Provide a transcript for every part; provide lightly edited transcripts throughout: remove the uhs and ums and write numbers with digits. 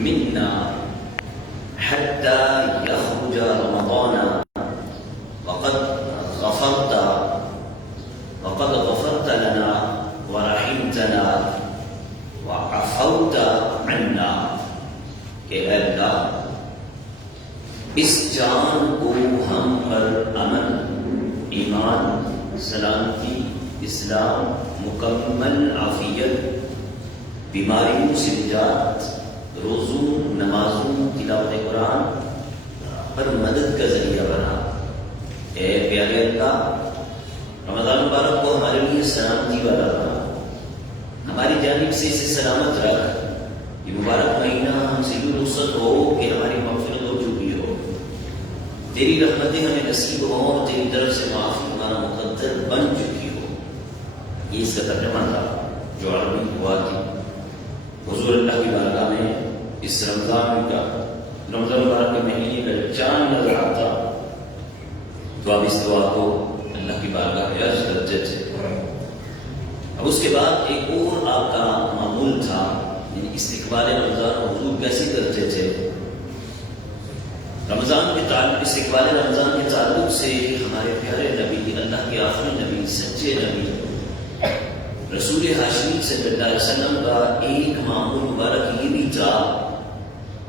منا حتى يخرج رمضان وقد غفرت لنا ورحمتنا وعفوت عنا. کہ اے اللہ اس جان کو ہم پر امن، ایمان، سلامتی، اسلام، مکمل عافیت، بیماریوں سے نجات، روزوں، نمازوں، تلاوت قرآن پر مدد کا ذریعہ بنا. اے پیارے اللہ رمضان مبارک کو ہمارے لیے سلامتی والا بنا، ہماری جانب سے اسے سلامت رکھ. یہ مبارک مہینہ ہم سے یوں رخصت ہو کہ ہماری مغفرت ہو چکی ہو، تیری رحمتیں ہمیں نصیب ہوں اور تیری طرف سے معافی ہمارا مقدر بن چکی ہو. یہ اس کا ترجمہ تھا جو عربی ہوا تھی. حضور اللہ کی بارگاہ میں اس رمضان مبارک کے مہینے کا جب چاند نظر آتا تو آپ اس دعا کو اللہ کی بارگاہ میں عرض کرتے تھے. اب اس کے بعد ایک اور آپ کا معمول تھا، یعنی استقبال رمضان حضور کیسے کرتے تھے. استقبال رمضان کے تعلق سے ہمارے پیارے نبی، اللہ کے آخری نبی، سچے نبی رسول ہاشمی صلی اللہ علیہ وسلم کا ایک معمول مبارک یہ بھی تھا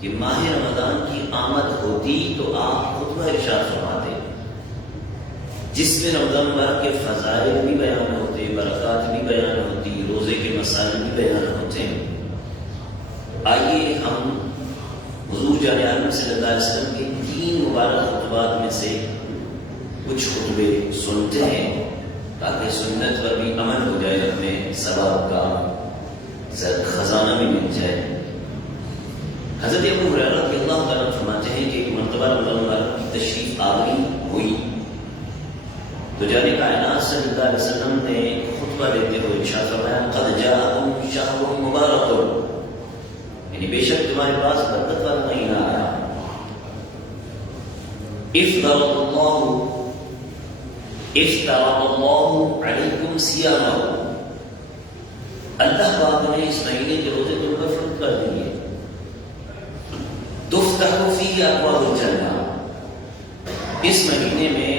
کہ ماہ رمضان کی آمد ہوتی تو آپ خطبہ ارشاد فرماتے جس میں رمضان مبارک کے فضائل بھی بیان ہوتے، برکات بھی بیان ہوتی، روزے کے مسائل بھی بیان ہوتے. آئیے ہم حضور جان عالم صلی اللہ علیہ وسلم کے 3 مبارک خطبات میں سے کچھ خطبے سنتے ہیں تاکہ سنت پر بھی عمل ہو جائے، ہمیں ثواب کا خزانہ بھی مل جائے. حضرت ابو ہریرہ رضی اللہ تعالیٰ فرماتے ہیں کہ ایک مرتبہ رمضان مبارک کی تشریف آوری ہوئی تو جان کائنات صلی اللہ علیہ وسلم نے خطبہ دیتے ہوئے ارشاد فرمایا قد جاءکم شہر مبارک، یعنی بے شک تمہارے پاس برکت والا مہینہ آیا. افترض اللہ علیکم صیامہ، اللہ پاک نے اس مہینے کے روزے تم پر فرض کر دیے. تفتح فیہ ابواب الجنہ، اس مہینے میں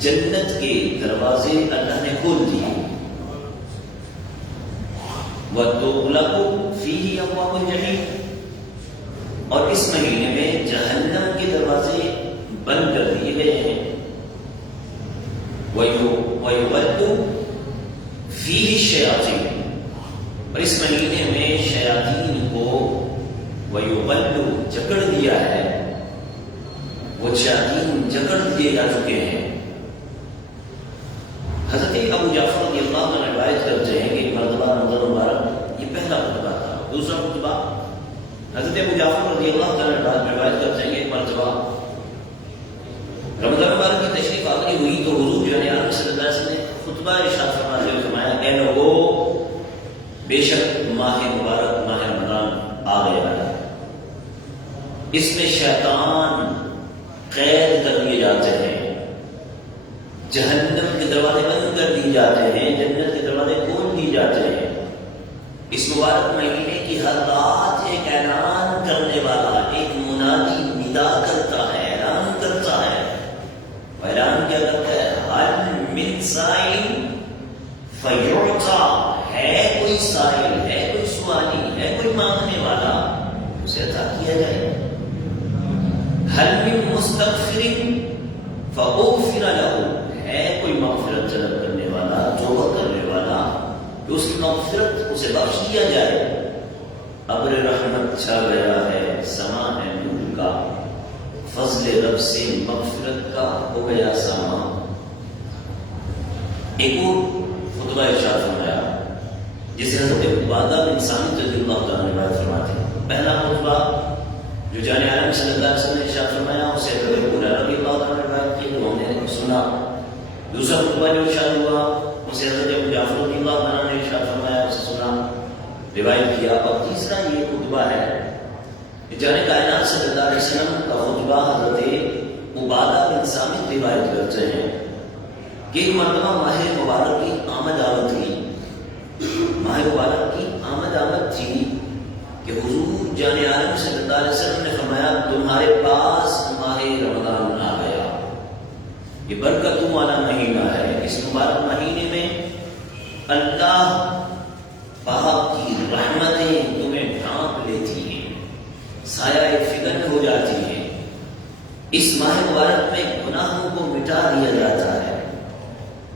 جنت کے دروازے اللہ نے کھول دیے. وَتُغْلَقُ فِيهِ أَبْوَابُ الْجَحِيمِ، اور اس مہینے میں جہنم کے دروازے بند کر دیے گئے ہیں. وَيُغَلُّ فِيهِ الشَّيَاطِينُ، اور اس مہینے میں شیاطین کو وَيُغَلُّ جکڑ دیا ہے، وہ شیاطین جکڑ دیے جا چکے ہیں. حضرت ابو جعفر رضی اللہ عنہ روایت کرتے ہیں کہ ایک مرتبہ رمضان مبارک، یہ پہلا خطبہ تھا. دوسرا خطبہ حضرت ابو جعفر رضی اللہ عنہ روایت کرتے ہیں کہ ایک مرتبہ رمضان مبارک کی تشریف آوری ہوئی تو حضور جو ہے صلی اللہ علیہ وسلم نے خطبہ ارشاد فرماتے ہوئے فرمایا اے لوگو بے شک ماہ مبارک ماہ رمضان آ گیا ہے، اس میں شیطان قید کر دیے جاتے ہیں، جہنم کے دروازے بند کر دیے جاتے ہیں، جنت کے دروازے کھول دیے جاتے ہیں. اس مبارک مہینے کی ہر رات ایک اعلان کرنے والا ایک منادی ندا کرتا ہے، اعلان کرتا ہے. وہ اعلان کیا کرتا ہے حل من سائل فیعطا، ہے کوئی سائل، ہے کوئی سوالی، ہے کوئی مانگنے والا، اسے عطا کیا جائے. حل من مستغفر فغفر له، ہے کوئی مغفرت طلب کرنے والا، توبہ کرنے والا، کہ اس کی مغفرت اسے بخش دیا جائے. ابر رحمت چھا گیا ہے، سما ہے نور کا، فضل رب سے مغفرت کا ہو گیا ساما. ایک اور خطبہ ارشاد فرمایا جسے حضرت عبادہ بن صامت رضی اللہ تعالیٰ نے روایت فرماتے ہیں. پہلا خطبہ جو جان عالم صلی اللہ علیہ وسلم نے ارشاد فرمایا اسے حضرت ابو ہریرہ رضی اللہ تعالیٰ نے روایت کی تو ہم نے سنا. دوسرا خطبہ جو ارشاد ہوا اسے حضرت ابو جعفر رضی اللہ عنہ نے ارشاد فرمایا، اسے سنا، روایت کیا. اور تیسرا یہ خطبہ ہے جان کائنات صلی اللہ علیہ وسلم کا خطبہ حضرت عبادہ بن صامت روایت کرتے ہیں کہ ایک مرتبہ ماہ مبارک کی آمد آمد تھی، ماہ مبارک کی آمد آمد تھی کہ کہ حضور جان عالم صلی اللہ علیہ وسلم نے فرمایا تمہارے پاس ماہ رمضان آ گیا، یہ برکتوں والا مہینہ ہے، اس مبارک مہینے میں اللہ پاک کی رحمتیں تمہیں ڈھانپ لیتی ہیں، سایہ فکر ہو جاتی ہیں، اس ماہ مبارک میں گناہوں کو مٹا دیا جاتا ہے،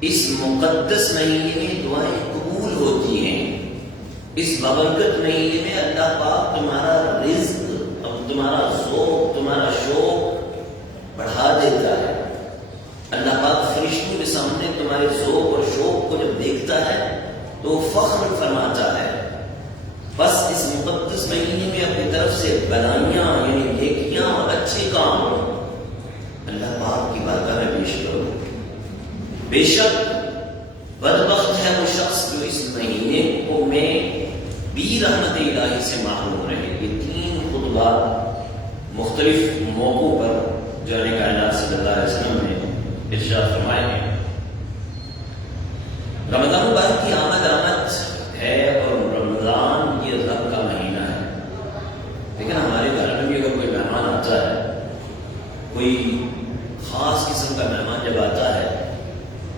اس مقدس مہینے میں دعائیں قبول ہوتی ہیں، اس بابرکت مہینے میں اللہ پاک تمہارا رزق اور تمہارا ذوق تمہارا شوق بڑھا دیتا ہے۔ اللہ پاک فرشتوں کے سامنے تمہارے ذوق اور شوق کو جب دیکھتا ہے تو وہ فخر فرماتا ہے۔ بس اس مقدس مہینے میں اپنی طرف سے بلائیاں یعنی نیکیاں اور اچھے کام اللہ پاک کی بارگاہ میں پیش کرو۔ بے شک بدبخت ہے وہ شخص جو اس مہینے کو میں بھی رحمت الہی سے محروم رہے۔ یہ 3 خطبات مختلف موقعوں پر جان کائنات صلی اللہ علیہ وسلم نے ارشاد فرمائے ہیں۔ رمضان مبارک کی آمد ہے اور رمضان یہ رب کا مہینہ ہے، لیکن ہمارے گھر میں بھی اگر کوئی مہمان آتا ہے، کوئی خاص قسم کا مہمان جب آتا ہے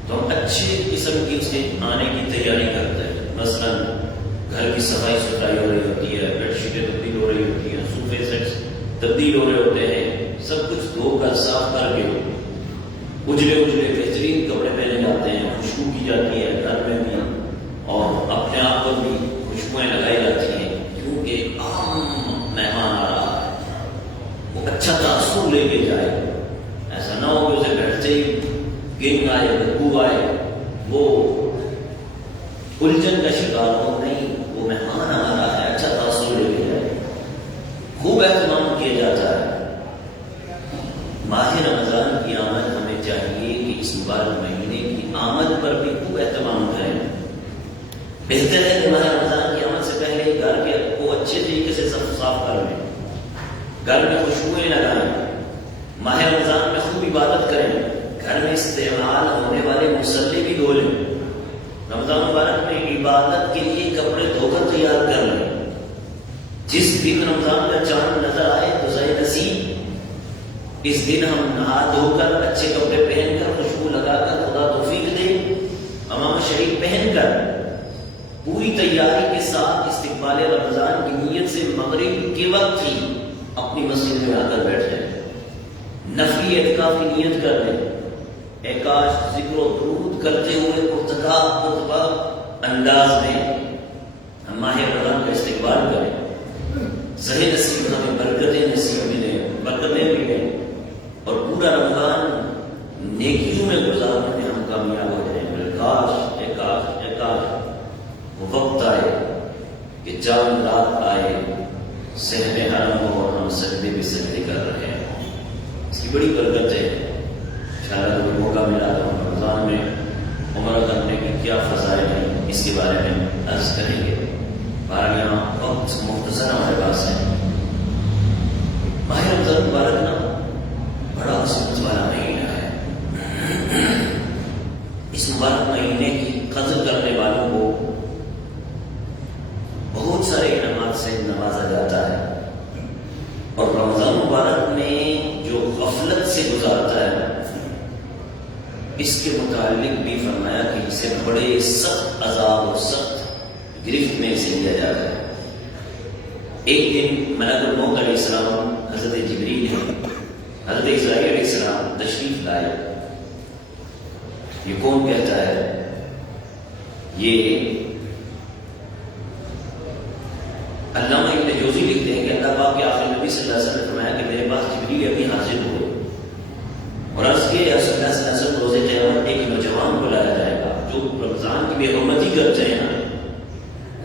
تو ہم اچھے قسم کی اس کے آنے کی تیاری کرتے ہیں۔ مثلا گھر کی صفائی ستھرائی ہو رہی ہوتی ہے، بیڈ شیٹیں تبدیل ہو رہی ہوتی ہیں، صوفے سیٹس تبدیل ہو رہے ہوتے ہیں، سب کچھ دھو کر صاف کر کے اجلے بہترین کپڑے پہنے جاتے ہیں، خوشبو کی جاتی ہے گھر میں بھی اور اپنے آپ پر بھی خوشبوئیں لگائی جاتی ہیں، کیونکہ عام مہمان آ رہا ہے، وہ اچھا تاثر لے کے جائے، ایسا نہ ہو کہ اسے بیٹھتے ہی گن آئے بدبو آئے، وہ الجھن کا شکار ہو۔ نہیں، وہ مہمان آ رہا ہے، اچھا تاثر لے کے جائے، خوب اہتمام کیا جاتا ہے۔ ماہ رمضان کی آمد ہمیں چاہیے کہ اس مبارک مہینے کی آمد پر بھی خوب اہتمام کریں۔ بہتر ہے کہ ماہ رمضان کی آمد سے پہلے گھر کے کو اچھے طریقے سے صاف کر لیں، گھر میں خوشبوئیں لگائیں، ماہ رمضان میں خوب عبادت کریں، گھر میں استعمال ہونے والے مسلے بھی دھو لیں، رمضان مبارک میں عبادت کے لیے کپڑے دھو کر تیار کر لیں۔ جس دن رمضان کا چاند نظر آئے تو ظاہر نصیب اس دن ہم نہا دھو کر اچھے کپڑے پہن کر خوشبو لگا کر خدا توفیق دے، امام شریف پہن کر پوری تیاری کے ساتھ استقبال رمضان کی نیت سے مغرب کے وقت ہی اپنی مسجد میں آ کر بیٹھ جائیں، نفلی اعتکاف کی نیت کر لیں، اعکاش ذکر و درود کرتے ہوئے پرتگاہ انداز میں ہم ماہ رمضان کا استقبال کریں، صحیح نصیب ہمیں برکتیں نصیب ملیں، برکتیں ملیں اور پورا رمضان نیکیوں میں گزارنے میں ہم کامیاب ہو جائیں۔ کاش وہ وقت آئے کہ چاند رات آئے، صحن حرم ہو اور ہم سجدے بھی سجدے کر رہے ہیں، اس کی بڑی برکت ہے۔ انشاءاللہ کوئی موقع ملا تو ہم رمضان میں عمرہ کرنے کی کیا فضائل ہیں اس کے بارے میں عرض کریں گے۔ بارہ یہاں وقت مختصر ہمارے پاس ہے۔ ماہ رمضان مبارک نا بڑا عظمت والا مہینہ ہے۔ اس مبارک مہینے کی قدر کرنے والوں کو بہت سارے انعامات سے نوازا جاتا ہے، اور رمضان مبارک میں جو غفلت سے گزارتا ہے اس کے متعلق بھی فرمایا کہ اسے بڑے سخت عذاب اور سخت گرفت میں اسے لیا جاتا ہے۔ ایک دن ملک الموت علیہ السلام حضرت جبریل حضرت اسرائیل علیہ السلام تشریف لائے۔ یہ کون کہتا ہے؟ یہ علامہ ابن جوزی لکھتے ہیں کہ اللہ پاک کے آخری نبی صلی اللہ علیہ وسلم نے فرمایا کہ میرے پاس جبریل ابھی حاضر ہوئے اور عرض کیا یا صلی اللہ علیہ وسلم روز قیامت ایک نوجوان کو لایا جائے گا جو رمضان کی بے حرمتی کرتے ہیں،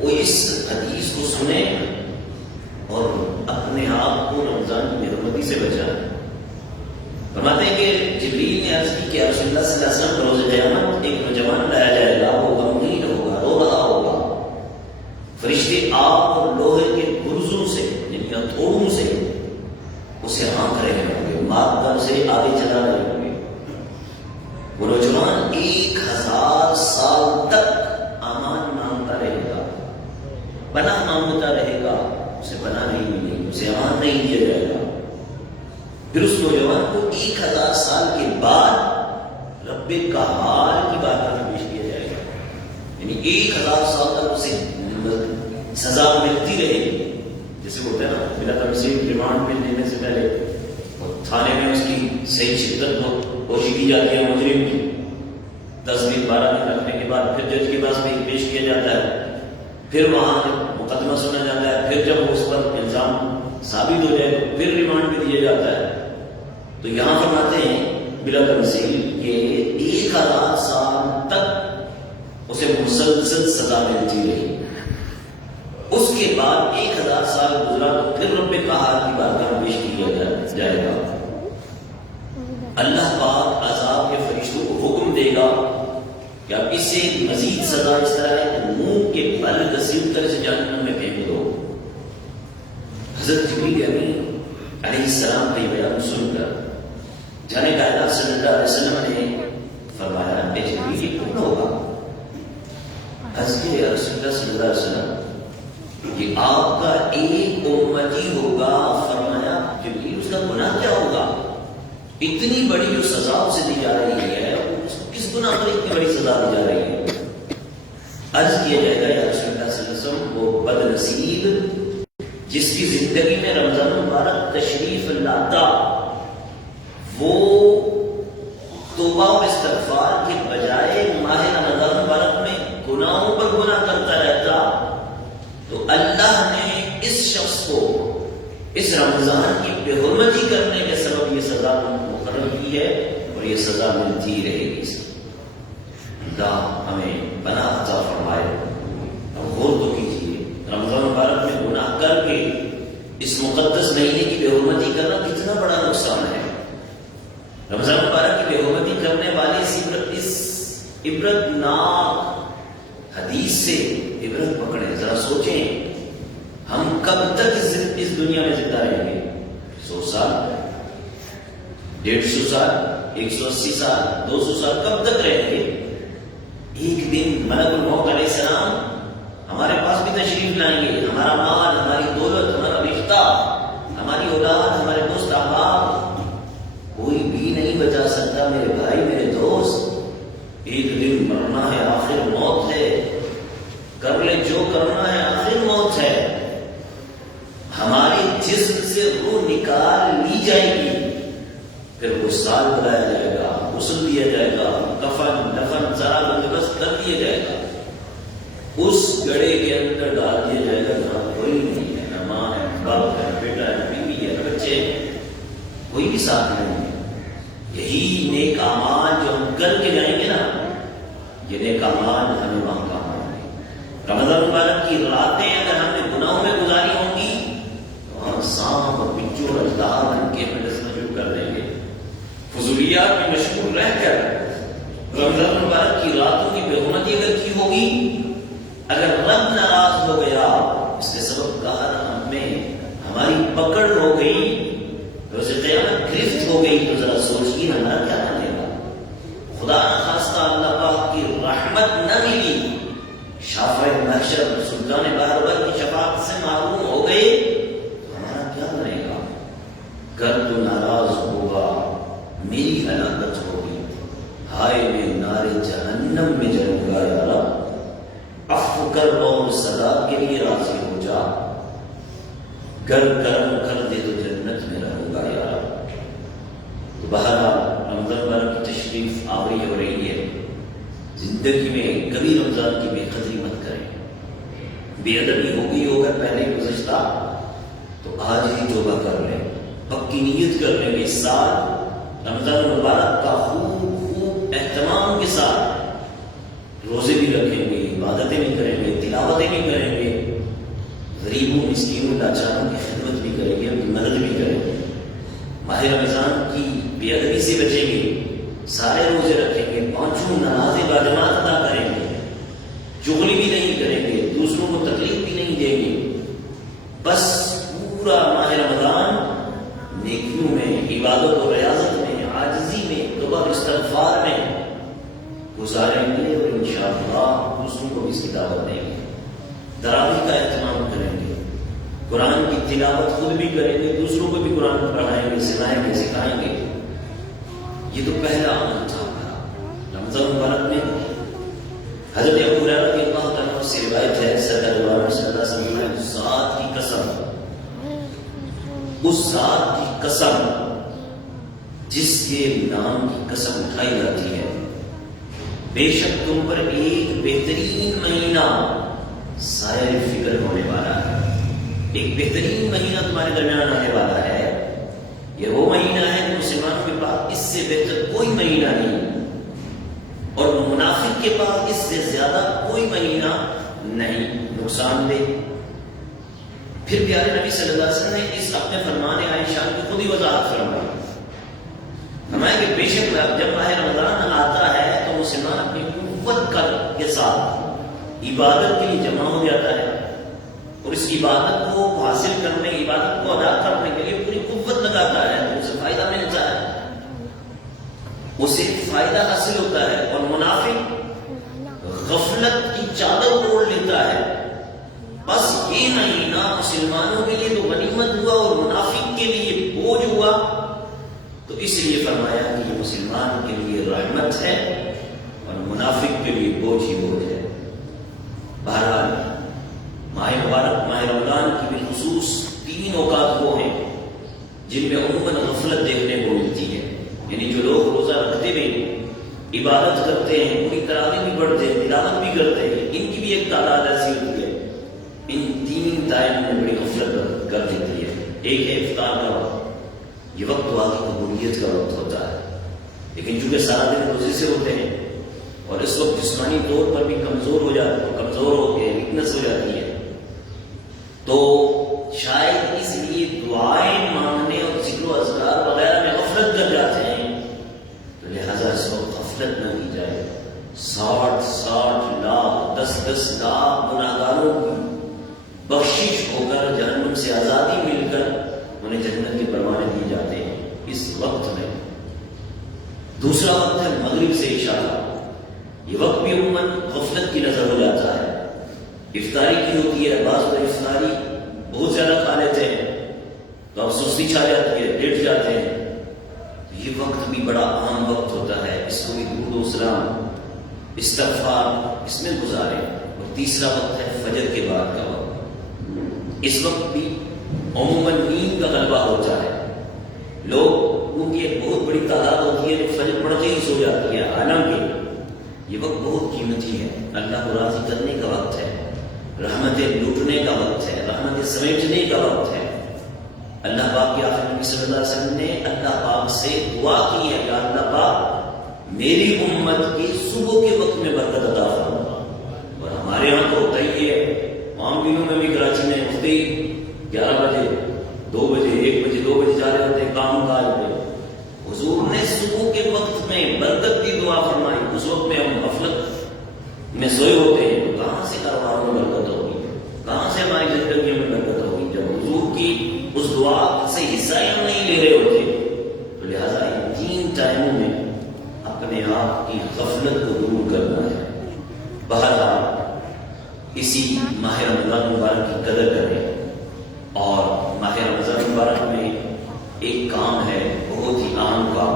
وہ اس حدیث کو سنے اور اپنے آپ کو رمضان کی بے حرمتی سے بچائے۔ فرماتے ہیں کہ جبریل نے عرض کی کہ رسول اللہ صلی اللہ علیہ وسلم روز قیامت ایک نوجوان لایا جائے گا، وہ غمگین ہوگا، رو رہا ہوگا، فرشتے آگ اور لوہے کے گرزوں سے یعنی ہتھوڑوں سے اسے آنکھ رہے ہوں گے، ماتم سے آگے چلا رہے ہوں گے۔ وہ نوجوان 1000 سال تک امان مانگتا رہے گا، پناہ مانگتا رہے گا، اسے نہیں دیا جائے گا. پھر اس نوجوان کو 1000 سال کے بعد رب قہار کی بارگاہ میں پیش کیا جائے گا. یعنی 1000 سال تک اسے سزا ملتی رہے گی. جیسے ہوتا ہے نا بلا تمثیل ریمانڈ میں لینے سے پہلے تھانے میں اس کی صحیح شدت کوشش کی جاتی ہے مجرم کی. 10 دن 12 دن رکھنے کے بعد پھر جج کے پاس میں پیش کیا جاتا ہے. پھر وہاں مقدمہ سنا جاتا ہے. پھر جب اس پر الزام ثابت ہو جائے تو پھر ریمانڈ بھی دیا جاتا ہے. تو یہاں فرماتے ہیں بلا تمثیل کہ 1000 سال تک اسے مسلسل سزا ملتی رہی. اس کے بعد 1000 سال گزرا تو پھر رب قہار کی بارگاہ میں پیش کیا جائے گا. اللہ پاک عذاب کے فرشتوں کو حکم دے گا کہ اب اسے مزید سزا اس طرح ہے کہ منہ کے بل گسیٹ کر اسے جہنم میں پھینک دو. حضرت جبریل امین علیہ السلام کا یہ بیان سن کر جانے کائنات صلی اللہ علیہ وسلم نے فرمایا اے جبریل یہ کون ہوگا؟ حضرت رسول اللہ صلی اللہ علیہ وسلم کہ آپ کا ایک امتی ہوگا. فرمایا جبریل اس کا گناہ کیا ہوگا؟ اتنی بڑی جو سزا اسے دی جا رہی ہے کس گناہ پر اتنی بڑی سزا دی جا رہی ہے؟ عرض کیا جائے گا یا رسول اللہ صلی اللہ علیہ وسلم وہ بد نصیب جس کی زندگی میں رمضان مبارک تشریف لاتا وہ توبہ و استغفار کے بجائے ماہ رمضان مبارک میں گناہوں پر گناہ کرتا رہتا تو اللہ نے اس شخص کو اس رمضان کی بے حرمتی کرنے کے سبب یہ سزا مقرر کی ہے اور یہ سزا ملتی رہے گی. اللہ ہمیں پناہ عطا فرمائے. اب غور تو کیجیے رمضان مبارک میں گناہ کر کے اس مقدس مہینے کی بے حرمتی کرنا کتنا بڑا نقصان ہے. رمضان مبارک کی بے حرمتی کرنے والے اس عبرت ناک حدیث سے عبرت پکڑیں. ذرا سوچیں ہم کب تک اس دنیا میں زندہ رہیں گے؟ 100 سال 150 سال 180 سال 200 سال کب تک رہیں گے؟ ایک دن ملک الموت علیہ السلام ہمارے پاس بھی تشریف لائیں گے. ہمارا مال ہماری دولت ہمارا رشتہ ہماری اولاد ہمارے دوست احباب کوئی بھی نہیں بچا سکتا. میرے بھائی میرے دوست ایک دن مرنا ہے آخر موت ہے. کر لے جو کرنا ہے آخر موت ہے. ہمارے جسم سے روح نکال لی جائے گی. پھر وہ سال بلایا جائے گا غسل دیا جائے گا کفن دفن سارا بندوبست کر دیا جائے گا. اس گڑے کے اندر ڈال دیا جائے گا جہاں کوئی نہیں ہے. نہ ماں ہے باپ ہے بیٹا ہے بیوی ہے بچے کوئی بھی ساتھ نہیں ہے. یہی نیک اعمال جو ہم کر کے جائیں گے نا یہ نیک اعمال ہمیں وہاں کام آئیں گے. رمضان مبارک کی راتیں اگر ہم نے گناہوں میں گزاری ہوں گی تو ہم سانپ اور بچوں اور اژدہا بن کے مجسمہ شروع کر دیں گے. فضولیات میں مشغول رہ کر رمضان مبارک کی راتوں کی بے حرمتی اگر کی ہوگی اگر رب ناراض ہو گیا اس کے سبب قہر ہم میں ہماری پکڑ ہو گئی روز قیامت گرفت ہو گئی تو ذرا سوچیے ہمارا کیا بنے گا. خدا نخواستہ اللہ پاک کی رحمت نہ ملی شافع محشر سلطان بہرور کی شفاعت سے محروم ہو گئے تو ہمارا کیا بنے گا. گر تو ناراض ہوگا میری ہلاکت ہوگی. ہائے میں نارے جہنم میں جلوں گا یا رب. عفو کر اور سزا کے لیے راضی ہو جا. گر کرم کر دے تو جنت میں رہوں گا یا رب. تو بہرحال رمضان مبارک کی تشریف آوری ہو رہی ہے. زندگی میں کبھی رمضان کی بے قدری مت کریں. بے ادبی ہو گئی ہوگا پہلے گزشتہ تو آج ہی توبہ کر لیں. پکی نیت کر لیں کہ اس سال رمضان مبارک کا خوب اہتمام کے ساتھ روزے بھی رکھیں گے عبادتیں بھی کریں گے تلاوتیں بھی کریں گے غریبوں مسکینوں لاچاروں کی خدمت بھی کریں گے ان کی مدد بھی کریں گے. ماہ رمضان کی بے ادبی سے بچیں گے. سارے روزے رکھیں گے پانچوں نماز باجماعت ادا کریں گے. چغلی بھی نہیں کریں گے دوسروں کو تکلیف بھی نہیں دیں گے. بس پورا ماہ رمضان نیکیوں میں عبادت و ریاضت میں عاجزی میں توبہ و استغفار میں گزاریں گے اور انشاءاللہ دوسروں کو بھی اس کی دعوت دیں گے. تراویح کا اہتمام کریں گے. قرآن کی تلاوت خود بھی کریں گے، دوسروں کو بھی قرآن پڑھائیں گے، سنائیں گے، سکھائیں گے۔ یہ تو پہلا عمل تھا رمضان مبارک میں۔ حضرت ابو ہریرہ رضی اللہ تعالیٰ عنہ سے روایت ہے، سرکار دو عالم صلی اللہ علیہ وسلم نے اس ذات کی قسم، اس ذات کی قسم جس کے نام کی قسم اٹھائی جاتی ہے، بے شک تم پر ایک بہترین مہینہ سایہ فکر ہونے والا ہے، ایک بہترین مہینہ تمہارے درمیان آنے والا ہے۔ یہ وہ مہینہ ہے کہ مسلمانوں کے پاس اس سے بہتر کوئی مہینہ نہیں، اور منافق کے پاس اس سے زیادہ کوئی مہینہ نہیں نقصان دہ۔ پھر پیارے نبی صلی اللہ علیہ وسلم نے اس اپنے فرمان عائشہ کی خود ہی وضاحت فرمائی، فرمایا کہ بے شک جب ماہ رمضان آتا ہے تو مسلمان اپنی قوت کے ساتھ عبادت کے لیے جمع ہو جاتا ہے، اور اس عبادت کو حاصل کرنے، عبادت کو ادا کرنے کے لیے پوری قوت لگاتا ہے، تو اسے فائدہ ملتا ہے، اسے فائدہ حاصل ہوتا ہے۔ اور منافق غفلت کی چادر اوڑھ لیتا ہے۔ بس یہ مہینہ مسلمانوں کے لیے تو غنیمت ہوا اور منافق کے لیے بوجھ ہوا، تو اس لیے فرمایا کہ یہ مسلمان کے لیے رحمت ہے اور منافق کے لیے بوجھ ہی بوجھ ہے۔ بہرحال ماہ مبارک، ماہ رمضان کی بالخصوص 3 اوقات وہ ہیں جن میں عموماً غفلت دیکھنے کو ملتی ہے، یعنی جو لوگ روزہ رکھتے ہوئے عبادت کرتے ہیں، پوری تراویح بھی پڑھتے ہیں، تلاوت بھی کرتے ہیں، ان کی بھی ایک تعداد ایسی ہوتی ہے، ان 3 ٹائم میں بڑی غفلت کر دیتی ہے۔ ایک ہے افطار کا وقت، یہ وقت دعا کی قبولیت کا وقت ہوتا ہے، لیکن چونکہ سارا دن روزے سے ہوتے ہیں اور اس وقت جسمانی طور پر بھی کمزور ہوتے ہیں، ویکنس ہو جاتی ہے، تو شاید اس لیے دعائیں مانگنے اور ذکر و اذکار وغیرہ میں غفلت کر جاتے ہیں، تو لہذا اس وقت غفلت نہ کی جائے۔ 60 لاکھ 10 لاکھ گناہگاروں کی بخشش ہو کر، جہنم سے آزادی مل کر انہیں جنت کے پروانے دیے جاتے ہیں اس وقت میں۔ دوسرا وقت ہے مغرب سے عشاء کا، یہ وقت بھی عموماً غفلت کی نظر ہو جاتا ہے، افطاری کی ہوتی ہے، بعض لوگ افطاری بہت زیادہ کھا لیتے ہیں تو اب سستی چھا جاتی ہے، لیٹ جاتے ہیں، یہ وقت بھی بڑا اہم وقت ہوتا ہے، اس کو بھی درود و سلام، استغفار اس میں گزارے۔ اور تیسرا وقت ہے فجر کے بعد کا وقت، اس وقت بھی عموماً نیند کا غلبہ ہوتا ہے، لوگوں کی ایک بہت بڑی تعداد ہوتی ہے جو فجر پڑھتے ہی سو جاتی ہے، حالانکہ یہ وقت بہت قیمتی ہے، اللہ کو راضی کرنے کا وقت ہے، رحمتیں لوٹنے کا وقت ہے، رحمتیں سمیٹنے کا وقت ہے۔ اللہ پاک کے آخر نبی صلی اللہ علیہ وسلم نے اللہ پاک سے دعا کی ہے کہ اللہ پاک میری امت کی صبح کے وقت میں برکت عطا فرما، اور ہمارے یہاں تو ہوتا ہی ہے، عام دنوں میں بھی کراچی میں اٹھتے ہی 11 بجے 2 بجے 1 بجے 2 بجے جا رہے ہوتے ہیں کام کاج پہ، حضور نے صبح کے وقت میں برکت کی دعا فرمائی۔ اس وقت میں ہم غفلت میں سوئے ہوتے ہیں، تو کہاں سے کاروبار میں برکت ہوگی، کہاں سے ہماری زندگی میں برکت ہوگی، جب حضور کی اس دعا سے حصہ ہم نہیں لے رہے ہوتے۔ تو لہٰذا ان 3 ٹائموں میں اپنے آپ کی غفلت کو دور کرنا ہے۔ بہرحال اسی ماہ رمضان مبارک کی قدر کریں، اور ماہ رمضان مبارک میں ایک کام ہے بہت ہی اہم کام،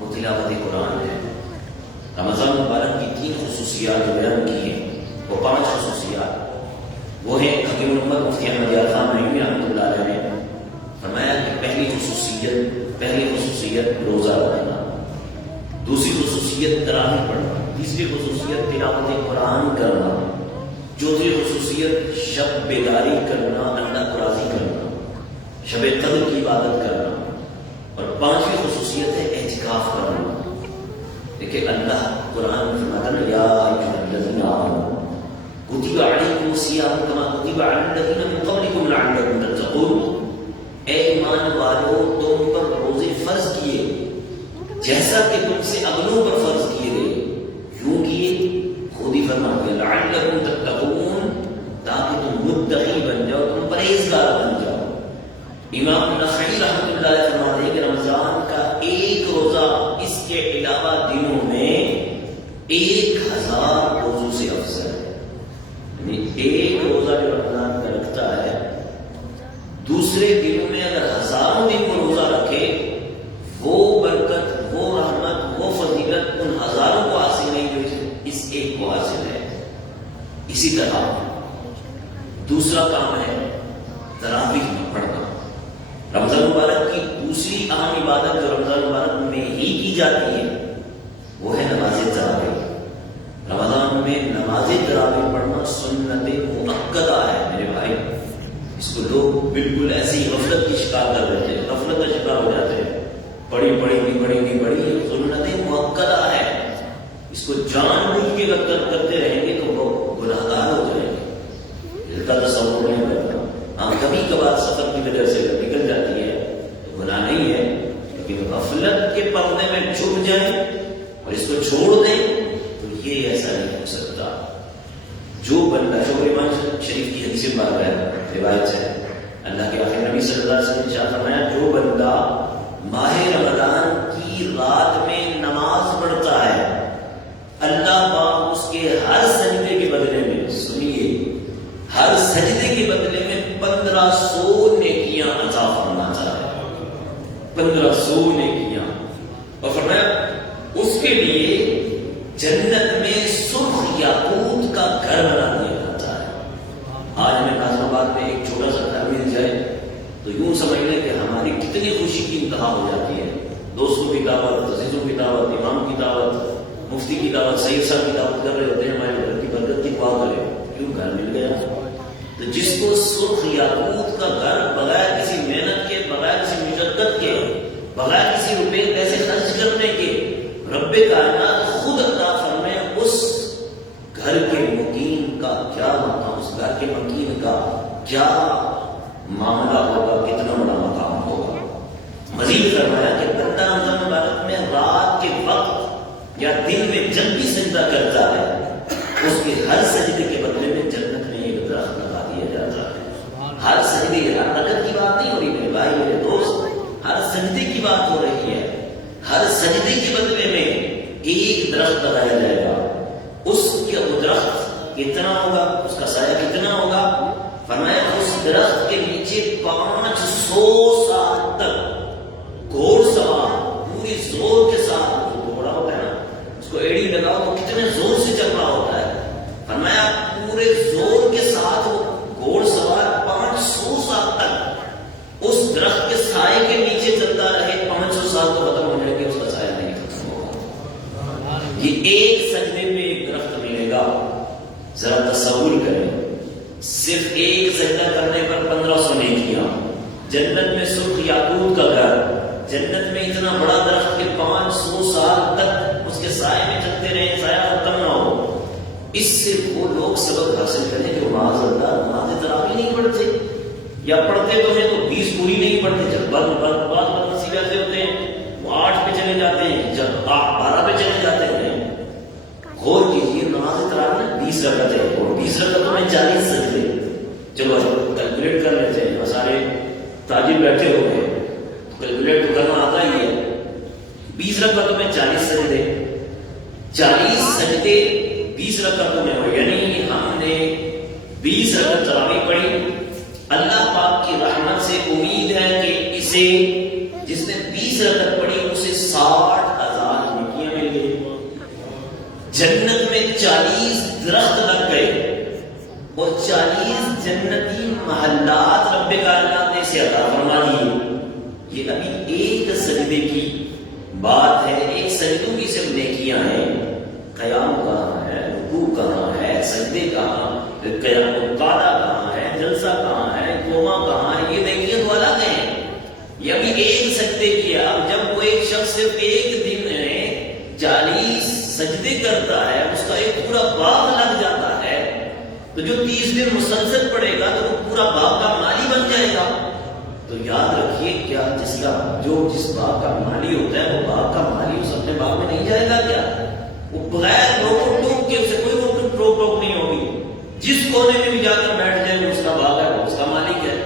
وہ تلاوت قرآن ہے۔ رمضان مبارک کی 3 خصوصیات جو بیان کی ہیں، وہ 5 خصوصیات وہ ہیں۔ حکیم محمد مفتی احمد یار خان نعیمی رحمۃ اللہ علیہ نے فرمایا کہ پہلی خصوصیت روزہ رکھنا، دوسری خصوصیت تراویح پڑھنا، تیسری خصوصیت تلاوت قرآن کرنا، چوتھی خصوصیت شب بیداری کرنا، اللہ کو راضی کرنا، شب قدر کی عبادت کرنا، اور 5ویں خصوصیت ہے اعتکاف کرنا۔ دیکھیں اللہ قرآن میں فرماتا ہے یا ایھا الذین آمنوا کتب علیکم الصیام کما کتب علی الذین من قبلکم لعلکم تتقون، اے ایمان والو تم پر روزے فرض کیے جیسا کہ تم سے اگلوں پر فرض کیے گئے، کیوں کیے؟ خود ہی فرما دیا لعلکم تتقون، تاکہ تم متقی بن جاؤ، تم پرہیزگار بن جاؤ۔ امام نخعی رحمۃ اللہ علیہ فرماتے ہیں کہ رمضان کا ایک روزہ اس کے علاوہ دنوں میں 1000 روزوں سے افضل ہے، یعنی ایک روزہ جو رمضان کا رکھتا ہے دوسرے دنوں میں اگر ہزاروں دن کو روزہ رکھے، وہ برکت، وہ رحمت، وہ فضیلت ان ہزاروں کو حاصل نہیں جو اس ایک کو حاصل ہے۔ اسی طرح دوسرا کام ہے تراویح میں پڑھنا۔ رمضان مبارک کی دوسری اہم عبادت جو رمضان مبارک میں ہی کی جاتی ہے وہ ہے نماز تراویح۔ رمضان میں نماز تراویح پڑھنا سنت مؤکدہ ہے میرے بھائی۔ اس کو لوگ بالکل ایسی غفلت کی شکار کر رہے تھے، غفلت کا شکار ہو جاتے ہیں، پڑھی سنت مؤکدہ ہے۔ اس کو جان بوجھ کے کرتے رہیں گے تو وہ گناہ گار ہو جائیں گے۔ دل کا تصور نہیں کرتا، ہاں کبھی کبھار سفر کی وجہ سے نکل جاتی ہے تو گناہ نہیں ہے، لیکن غفلت کے پردے میں چھپ جائیں اور اس کو چھوڑ دیں تو یہ ایسا نہیں ہو سکتا۔ جو بندہ امام شریف کی حدیث بات ہے، روایت ہے، اللہ کے آخر نبی صلی اللہ علیہ وسلم نے کیا فرمایا، جو بندہ ماہ رمضان کی رات میں نماز پڑھتا ہے، اللہ پاک اس کے ہر سجدے کے بدلے میں، سنیے، ہر سجدے کے بدلے میں 1500 نیکیاں عطا فرماتا ہے، 1500 نیکیاں، اور فرمایا اس کے لیے جنت میں سرخ یاقوت کا گھر بنا دیا جاتا ہے۔ آج ہمیں ناظم آباد میں ایک چھوٹا سا گھر مل جائے تو یوں سمجھ لیں کہ ہماری کتنی خوشی کی انتہا ہو جاتی ہے۔ دوستوں کی دعوت، عزیزوں کی دعوت، امام کی دعوت، مفتی کی دعوت، سید صاحب کی دعوت کر رہے ہوتے ہیں، ہمارے گھر کی برکت کی دعا کرے، کیوں گھر مل گیا۔ تو جس کو سرخ یاقوت کا گھر بغیر کسی محنت کے، بغیر کسی مشقت کے، بغیر کسی روپے پیسے خرچ کرنے کے رب کائنات خود عطا فرمائے، اس گھر کے مقیم کا کیا مقام، اس گھر کے مقیم کا کیا معاملہ ہوگا، کتنا بڑا مقام ہوگا۔ مزید فرمایا کہ بندہ رمضان مبارک میں رات کے وقت یا دن میں جب بھی سجدہ کرتا ہے، اس کے ہر سجدے کے بدلے میں جنت میں ایک درخت لگا دیا جاتا ہے۔ ہر سجدے، ہر رکعت کی بات نہیں ہو رہی میرے بھائی میرے دوست، ہر سجدے کی بات ہو رہی ہے۔ ہر سجدے کے بدلے میں ایک درخت لگایا جائے گا۔ اس کے وہ درخت کتنا ہوگا، اس کا سایہ کتنا ہوگا، فرمایا اس درخت کے نیچے 500 سال تک گھوڑ سوار پوری زور کے ساتھ، جو گھوڑا ہوتا ہے نا اس کو ایڑی لگاؤ تو کتنے زور سے چل رہا ہوتا ہے، فرمایا پورے زور کے ساتھ وہ گھوڑ سوار 500 سال تک اس درخت کے سائے کے نیچے چلتا رہے، 500 سال تو ختم ہو جائے گا، اس کا سایہ نہیں ختم ہوگا۔ یہ ایک سجدے میں ایک درخت ملے گا۔ ذرا تصور کریں، صرف ایک سجدہ کرنے پر 1500 نیکیاں، جنت میں سرخ یاقوت کا گھر، جنت میں اتنا بڑا درخت کہ 500 سال تک اس کے سائے میں چلتے رہے، سایہ ختم نہ ہو۔ اس سے وہ لوگ سبق حاصل کریں جو معاذ اللہ نماز تراویح نہیں پڑھتے، یا پڑھتے تو ہیں تو 20 پوری نہیں پڑھتے، جب بعض نصیب ایسے ہوتے ہیں وہ 8 پہ چلے جاتے ہیں، جب 12 پہ چلے جاتے ہیں۔ غور کیجیے، نماز تراویح 20 رکعت ہے اور 20 رکعتوں میں 40 سجدے۔ چلو کیلکولیٹ کر لیتے ہیں، سارے تاجر بیٹھے ہوئے ہیں، کیلکولیٹ تو کرنا آتا ہی ہے۔ 20 رکعتوں میں 40 سجدے، 40 سجدے 20 رکعتوں میں ہو، یعنی ہم نے 20 رکعت تراویح پڑھی۔ اللہ پاک کی رحمت سے امید ہے کہ اسے، جس نے 20 رکعت پڑھی، اسے 60,000 نیکیاں مل گئی۔ جنت میں 40 درخت لگ گئے اور 40 جنتی محلات رب کائنات نے اسے عطا فرما دیے۔ یہ ابھی ایک سجدے کی بات ہے، ایک سجدوں کی صرف نیکیاں ہیں۔ قیام کہاں ہے، رکوع کہاں ہے، سجدے کہاں، قیام قعدہ کہاں ہے، جلسہ کہاں ہے، قوما کہاں ہے، یہ نیکیاں تو الگ ہیں۔ یہ ابھی ایک سجدے کیا، اب جب وہ ایک شخص صرف ایک دن میں 40 سجدے کرتا ہے، اس کا ایک پورا باغ لگ جاتا ہے، تو جو 30 دن مسلسل پڑے گا تو وہ پورا باغ کا مالی بن جائے گا۔ تو یاد رکھیے، کیا جس باغ کا مالی ہوتا ہے وہ باغ کا مالی اس اپنے باغ میں نہیں جائے گا کیا؟ وہ بغیر روک ٹوک کے، اسے کوئی روک ٹوک نہیں ہوگی، جس کونے میں بھی جا کر بیٹھ جائے وہ اس کا باغ ہے، وہ اس کا مالک ہے۔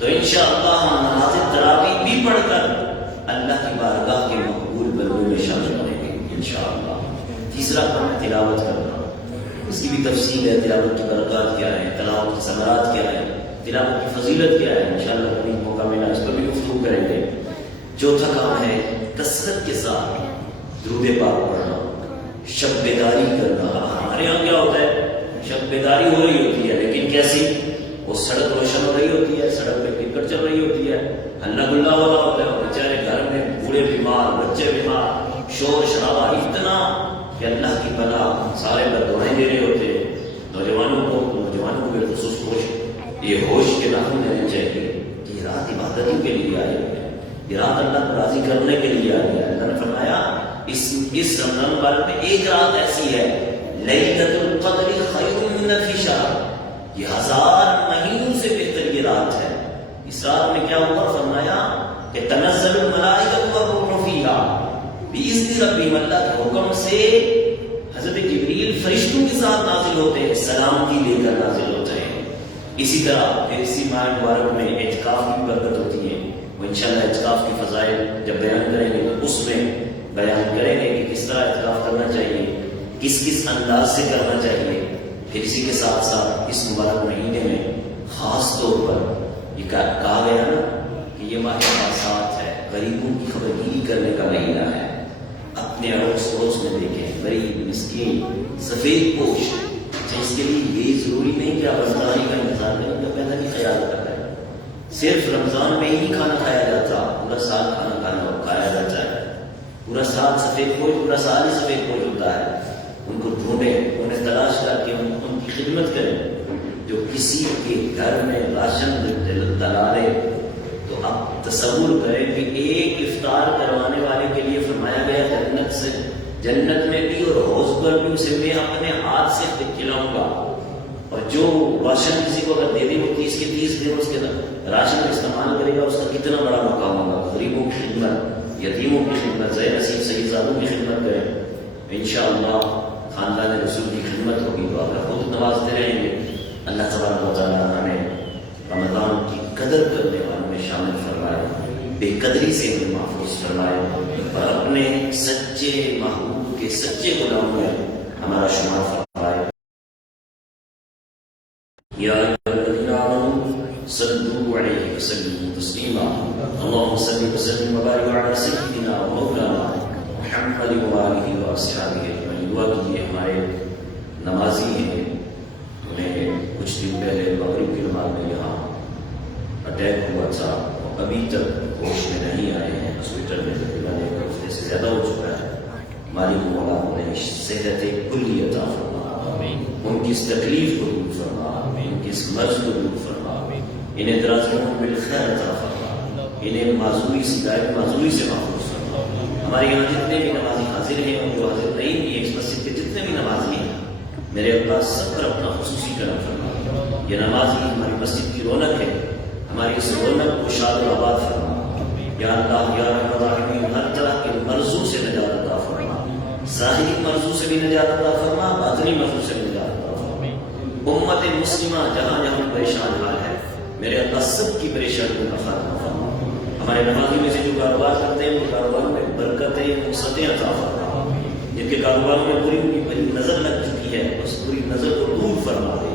تو انشاءاللہ ہم نماز تراویح بھی پڑھ کر اللہ کی بارگاہ کے مقبول بندوں میں شامل ہوں گے انشاءاللہ۔ تیسرا کام ہے تلاوت کرنا، اس کی بھی تفصیل ہے، تلاوت کی برکات کیا ہے، تلاوت کے ثمرات کیا ہے۔ تلاوت کی فضیلت کیا ہے، انشاءاللہ کبھی موقع ملا اس پر بھی گفتگو کریں گے۔ چوتھا کام ہے کثرت کے ساتھ درود پاک پڑھنا، شب بیداری کرنا۔ ہمارے یہاں کیا ہوتا ہے، شب بیداری ہو رہی ہوتی ہے لیکن کیسی، وہ سڑک روشن ہو رہی ہوتی ہے، سڑک پہ ٹکٹ چل رہی ہوتی ہے، ہلہ گلا ہو رہا ہوتا ہے، بیچارے گھر میں بوڑھے بیمار، بچے بیمار، شور شرابہ اتنا کہ اللہ کی بلا، سارے بددعائیں دے رہے ہوتے ہیں۔ نوجوانوں کو بالخصوص یہ ہوش کے ناخن دینے چاہیے کہ یہ رات عبادت کے لیے آئی ہے، یہ رات اللہ کو راضی کرنے کے لیے آئی ہے۔ اللہ نے فرمایا اس رمضان مبارک میں ایک رات ایسی ہے، لیلۃ القدر خیر من الف شہر، یہ 1000 مہینوں سے بہتر یہ رات ہے۔ اس رات میں کیا ہوا، فرمایا کہ تنزل الملائکۃ والروح فیہا باذن ربہم، اللہ کے حکم سے حضرت جبریل فرشتوں کے ساتھ نازل ہوتے ہیں، سلامتی لے کر نازل ہوتے ہیں۔ اسی طرح پھر اسی ماہ مبارک میں اعتکاف کی برکت ہوتی ہے، وہ انشاءاللہ اعتکاف کی فضائل جب بیان کریں گے تو اس میں بیان کریں گے کہ کس طرح اعتکاف کرنا چاہیے، کس کس انداز سے کرنا چاہیے۔ پھر اسی کے ساتھ ساتھ اس مبارک مہینے میں خاص طور پر یہ کہا گیا نا کہ یہ ماہ خاصات ہے، غریبوں کی خبرگیری کرنے کا مہینہ ہے۔ اپنے اڑوس پڑوس میں دیکھیں، غریب مسکین سفید پوش، اس کے لیے یہ ضروری نہیں کہ آپ رمضان کا انتظار کریں، ان کا پہلا بھی خیال کر رہے ہیں۔ صرف رمضان میں ہی کھانا کھایا جاتا، پورا سال کھانا کھایا جاتا ہے، پورا سال سفید پوش، پورا سال ہی سفید پوش ہوتا ہے۔ ان کو ڈھونڈیں، انہیں تلاش کر کے ان کی خدمت کریں۔ جو کسی کے گھر میں راشن دلالے تو آپ تصور کریں کہ ایک افطار کروانے والے کے لیے فرمایا گیا جنت میں بھی اور حوض پر بھی اسے میں اپنے ہاتھ سے کھلاؤں گا۔ اور جو راشن کسی کو اگر دے دیں وہ 30 کے 30 دن اس کے راشن کا استعمال کرے گا، اس کا کتنا بڑا مقام ہوگا۔ غریبوں کی خدمت، یتیموں کی خدمت، زیر نصیب سیدزادوں کی خدمت کریں، انشاءاللہ خاندان رسول کی خدمت ہوگی تو آپ خود نوازتے رہیں گے۔ اللہ تبارک و تعالیٰ ہمیں رمضان کی قدر کرنے والوں میں شامل فرمائے، بے قدری سے ہمیں محفوظ فرمائے، اور اپنے سچے محبوب کے سچے غلاموں میں ہمارا شمار فرمائے۔ یا ایھا الذین آمنوا صلوا علیہ وسلموا تسلیما، اللهم صل وسلم وبارک علی سیدنا و مولانا محمد وآلہ واصحابہ اجمعین۔ دعا کیجیے ہمارے نمازی ہیں، انہیں کچھ دن پہلے مغرب کی نماز میں یہاں اٹیک ہوا تھا، ابھی تک ہوش میں نہیں آئے ہیں، ہاسپٹل میں تقریباً 1 ہفتے سے زیادہ ہو چکا ہے۔ مالک مولا انہیں صحت کلی عطا فرما، ان کی اس تکلیف کو دور فرما، ان کی اس مرض کو دور فرما، انہیں دراز عمر بالخیر عطا فرما، انہیں معذوری سے غیر معذوری سے محفوظ فرما۔ ہمارے یہاں جتنے بھی نمازی حاضر ہیں اور جو حاضر نہیں ہیں، اس مسجد کے جتنے بھی نمازی ہیں، میرے اللہ سب پر اپنا خصوصی کرم فرما۔ یہ نمازی ہماری مسجد کی رونق ہے، ہماری اس رونق کو شاد و آباد فرما۔ یا اللہ یا رحم الراحمین، ہر طرح کے مرضوں سے نجات عطا فرما، ظاہری مرضوں سے بھی نجات عطا فرما، باطنی مرضوں سے بھی نجات عطا فرما۔ امت مسلمہ جہاں جہاں پریشان حال ہے، میرے اللہ سب کی پریشانیوں کا خاتمہ فرما۔ ہمارے نمازی میں سے جو کاروبار کرتے ہیں، ان کاروباروں میں برکتیں وسعتیں عطا فرما، جن کے کاروباروں میں بری نظر لگ چکی ہے، اس بری نظر کو دور فرما دے،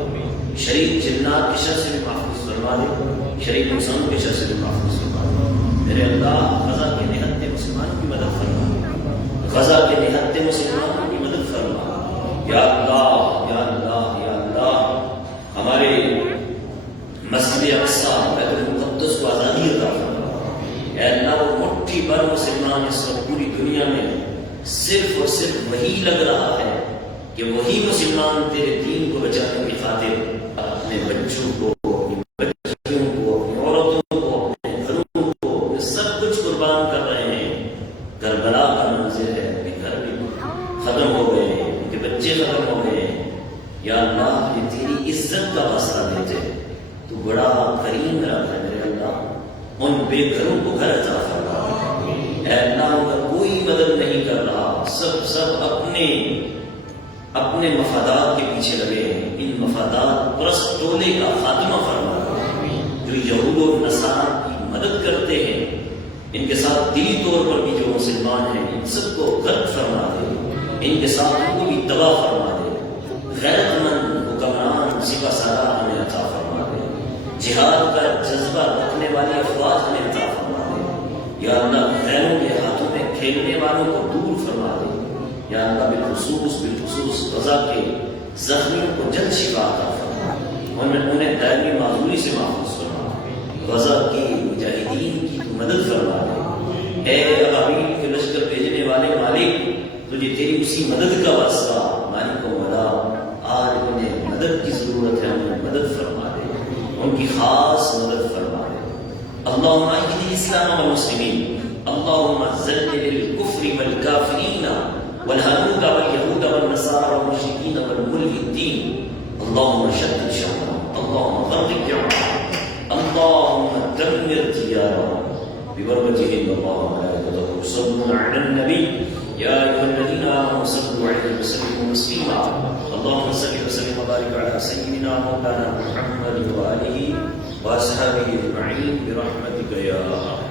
شریک جنات کے شر سے بھی محفوظ فرما دے، شریک انسانوں کے شر سے بھی محفوظ فرما دے۔ میرے اللہ غزہ کے نہتے مسلمانوں کی مدد فرما، غزہ کے نہتے مسلمانوں کی مدد فرما۔ یا اللہ یا اللہ یا اللہ، ہمارے مسجد اقصی بیت المقدس کو آزادی عطا فرما۔ اے اللہ، وہ مٹھی بھر مسلمان اس وقت پوری دنیا میں صرف اور صرف وہی لگ رہا ہے کہ وہی مسلمان تیرے دین کو بچانے کی خاطر اپنے بچوں کو، اپنی بچیوں کو، اپنی عورتوں کو، اپنے گھروں کو سب کچھ قربان کر رہے ہیں۔ کربلا کا منظر ہے، ان کے گھر بھی ختم ہو گئے ہیں، ان کے بچے ختم ہو گئے ہیں۔ یا اللہ، یہ تیری عزت کا واسطہ دیتے، تو بڑا کریم رب ہے میرے اللہ، ان بے گھروں کو گھر عطا فرما۔ اے اللہ، ان کا کوئی مدد نہیں کر رہا، سب اپنے مفادات کے پیچھے لگے ہیں۔ ان مفادات پرست ٹولے کا خاتمہ فرما، جو یہود و نصارہ کی مدد کرتے ہیں، ان کے ساتھ دلی طور پر بھی جو مسلمان ہیں، ان سب کو غرق فرما دے، ان کے ساتھ ان کو بھی تباہ فرما دے۔ غیرت مند حکمران سپہ سالار ہمیں عطا فرما دے، جہاد کا جذبہ رکھنے والی افواج ہمیں عطا فرما دے یا اللہ، غیروں کے ہاتھوں میں کھیلنے والوں کو دور فرما دے یا اللہ، بالخصوص غزہ کے زخمیوں کو جلد شفا عطا فرما، انہیں دائمی معذوری سے محفوظ فرما، غزہ کی مجاہدین کی مدد فرما دے۔ اے ابابیل کے لشکر بھیجنے والے مالک، تجھے تیری اسی مدد کا واسطہ، مالک و مولا، آج انہیں مدد کی ضرورت ہے، انہیں مدد فرما دے، ان کی خاص مدد فرما دے۔ اللہم اعز الاسلام والمسلمین، اللہم ذلل الکفر والکافرین والہنود والیہود والنصارى والمشرکین والملحدین، اللہم شدد شمعهم، اللہم غرق جمعهم، اللہم دمر دیارهم ببرکتہ اللہ وملائکتہ یصلون علی النبی یا ایھا الذین آمنوا صلوا علیہ وسلموا تسلیما، اللہم صل وسلم وبارک علی سیدنا مولانا محمد وآلہ وأصحابہ اجمعین برحمتک یا